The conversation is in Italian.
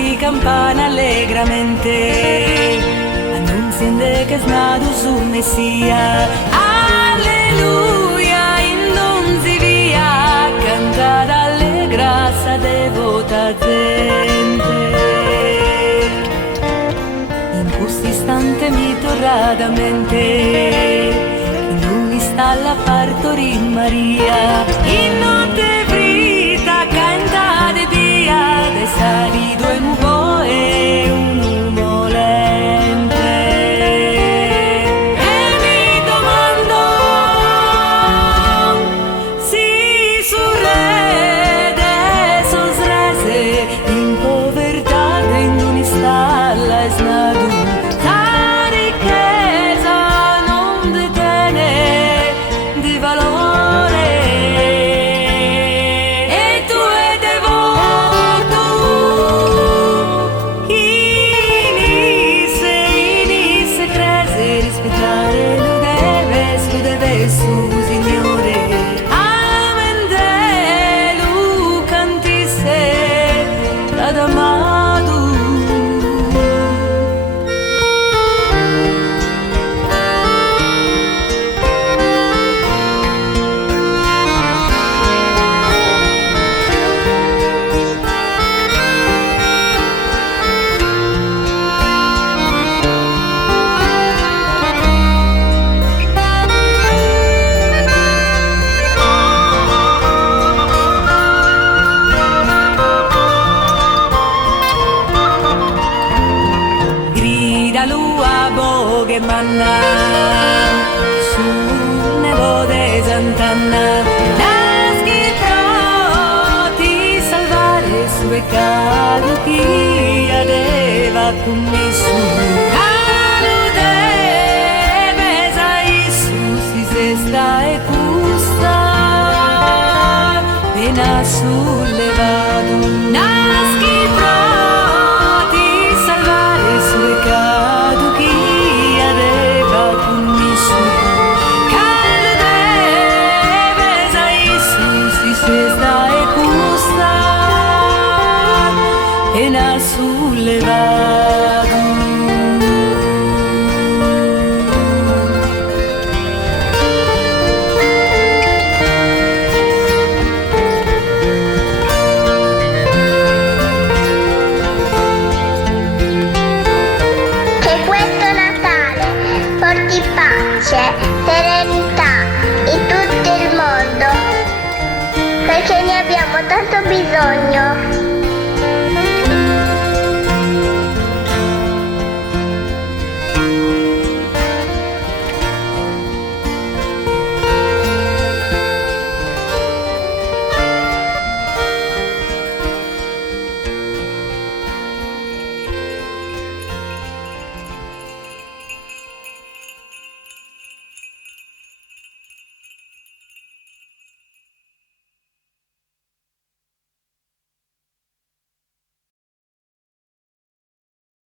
di campana allegramente annuncian che snado su Messia. Alleluia, in donzi via, canta dalle grassa devota gente. In questo istante mi torna da mente alla partorin Maria, in notte frita canta de dia, de salido en un boe un umo lente. E mi domando si surrede sos rese in povertà in un'istalla e snadu. Manna su nevo de Sant'Anna, naschi ti salvare su peccato chi aveva commesso. Calude besa Isus si sesta e custa pena sollevato. Naschi ti salvare su peccato chi pena sollevato. Che questo Natale porti pace, serenità in tutto il mondo, perché ne abbiamo tanto bisogno.